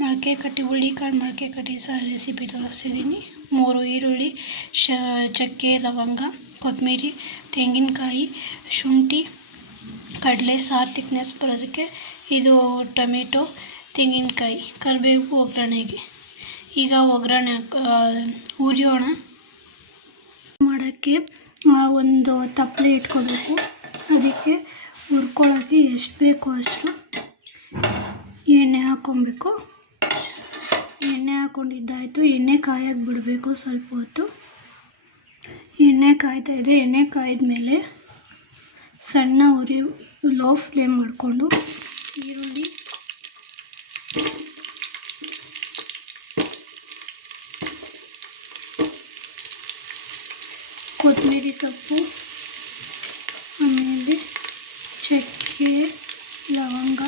ಮೊಳಕೆ ಕಟ್ಟಿ ಹುಳ್ಳಿಕಾಳು ಮೊಳಕೆ ಕಟ್ಟಿ ಸಹ ರೆಸಿಪಿ ತೋರಿಸ್ತಿದ್ದೀನಿ. 3 ಈರುಳ್ಳಿ, ಚಕ್ಕೆ, ಲವಂಗ, ಕೊತ್ತಂಬರಿ, ತೆಂಗಿನಕಾಯಿ, ಶುಂಠಿ, ಕಡಲೆ, ಸಾರು ತಿಕ್ನೆಸ್ ಬರೋದಕ್ಕೆ, ಇದು ಟೊಮೆಟೊ, ತೆಂಗಿನಕಾಯಿ, ಕರಿಬೇವು ಒಗ್ಗರಣೆಗೆ. ಈಗ ಒಗ್ಗರಣೆ ಹುರಿಯೋಣ. ಮಾಡೋಕ್ಕೆ ಒಂದು ತಪ್ಪಲೆ ಇಟ್ಕೋಬೇಕು. ಅದಕ್ಕೆ ಹುರ್ಕೊಳ್ಳೋಕ್ಕೆ ಎಷ್ಟು ಬೇಕೋ ಅಷ್ಟು ಎಣ್ಣೆ ಹಾಕ್ಕೊಬೇಕು. ಎಣ್ಣೆ ಹಾಕ್ಕೊಂಡಿದ್ದಾಯಿತು. ಎಣ್ಣೆ ಕಾಯಕ್ಕೆ ಬಿಡಬೇಕು ಸ್ವಲ್ಪ ಹೊತ್ತು. ಎಣ್ಣೆ ಕಾಯ್ತಾಯಿದೆ. ಎಣ್ಣೆ ಕಾಯ್ದ ಮೇಲೆ ಸಣ್ಣ ಉರಿ ಲೋ ಫ್ಲೇಮ್ ಮಾಡಿಕೊಂಡು ಈರುಳ್ಳಿ, ಕೊತ್ತಂಬರಿ ಸೊಪ್ಪು, ಆಮೇಲೆ ಚಕ್ಕೆ, ಲವಂಗ,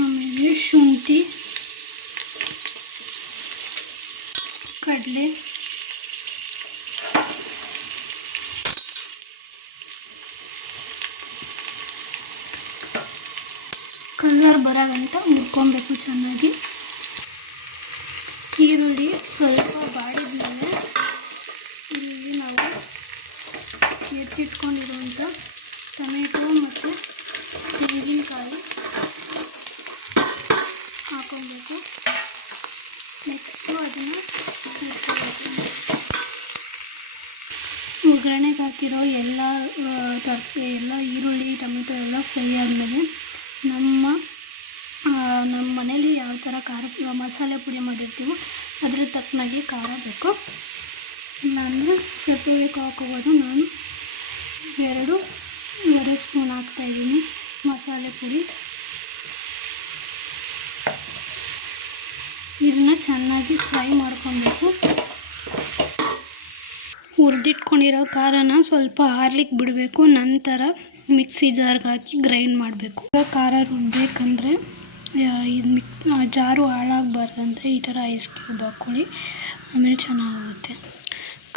ಆಮೇಲೆ ಶುಂಠಿ, ಕಡಲೆ, ಕಲರ್ ಬರೋಗಂಟ ಹುರ್ಕೊಬೇಕು ಚೆನ್ನಾಗಿ. ಈರುಳ್ಳಿ ಸ್ವಲ್ಪ ಬಾಡಿದ್ಮೇಲೆ ಇಲ್ಲಿ ನಾವು ಹೆಚ್ಚಿಟ್ಕೊಂಡಿರುವಂಥ ಟೊಮೆಟೊ ಮತ್ತು ತೆಂಗಿನಕಾಯಿ ಹಾಕೊಬೇಕು. ನೆಕ್ಸ್ಟು ಅದನ್ನು ಒಗ್ಗರಣೆಗೆ ಹಾಕಿರೋ ಎಲ್ಲ ಈರುಳ್ಳಿ, ಟೊಮೆಟೊ ಎಲ್ಲ ಫ್ರೈ ಆದಮೇಲೆ ನಮ್ಮ ಮನೇಲಿ ಯಾವ ಥರ ಖಾರ ಮಸಾಲೆ ಪುಡಿ ಮಾಡಿರ್ತೀವೋ ಅದ್ರ ತಕ್ಕನಾಗಿ ಖಾರ ಬೇಕು. ಇಲ್ಲಾಂದರೆ ಸ್ವಲ್ಪ ಬೇಕು ಹಾಕೋಬೋದು. ನಾನು 2.5 ಸ್ಪೂನ್ ಹಾಕ್ತಾಯಿದ್ದೀನಿ ಮಸಾಲೆ ಪುಡಿ. ಇದನ್ನು ಚೆನ್ನಾಗಿ ಫ್ರೈ ಮಾಡ್ಕೊಬೇಕು. ಹುರಿದಿಟ್ಕೊಂಡಿರೋ ಖಾರನ ಸ್ವಲ್ಪ ಆರ್ಲಿಕ್ಕೆ ಬಿಡಬೇಕು. ನಂತರ ಮಿಕ್ಸಿ ಜಾರ್ಗೆ ಹಾಕಿ ಗ್ರೈಂಡ್ ಮಾಡಬೇಕು. ಖಾರ ರುಬ್ಬಬೇಕಂದ್ರೆ ಜಾರು ಹಾಳಾಗಬಾರ್ದಂದರೆ ಈ ಥರ ಐಸ್ ಕ್ಯೂಬ್ ಹಾಕ್ಕೊಳ್ಳಿ, ಆಮೇಲೆ ಚೆನ್ನಾಗುತ್ತೆ.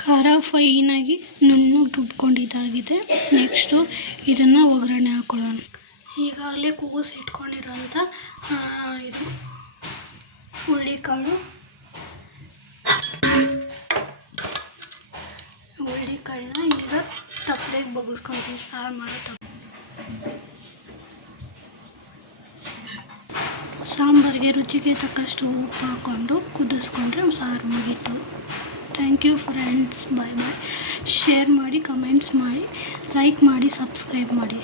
ಖಾರ ಫೈನಾಗಿ ನುಣ್ಣಗೆ ರುಬ್ಕೊಂಡಿದ್ದಾಗಿದೆ. ನೆಕ್ಸ್ಟು ಇದನ್ನು ಒಗ್ಗರಣೆ ಹಾಕ್ಕೊಳ್ಳೋಣ. ಈಗಾಗಲೇ ಕೂಗಿಸಿಟ್ಕೊಂಡಿರೋಂಥ ಇದು ಹುಳ್ಳಿಕಾಳನ್ನ ಈಗ ತಪ್ಪಲೆಗೆ ಬಗ್ಗಿಸ್ಕೊತೀವಿ. ಸಾರು ಮಾಡೋ ಸಾಂಬಾರಿಗೆ ರುಚಿಗೆ ತಕ್ಕಷ್ಟು ಉಪ್ಪು ಹಾಕ್ಕೊಂಡು ಕುದಿಸ್ಕೊಂಡ್ರೆ ಸಾರು ಮುಗೀತು. Thank you friends. Bye bye. Share ಮಾಡಿ, ಕಮೆಂಟ್ಸ್ ಮಾಡಿ, ಲೈಕ್ ಮಾಡಿ, ಸಬ್ಸ್ಕ್ರೈಬ್ ಮಾಡಿ.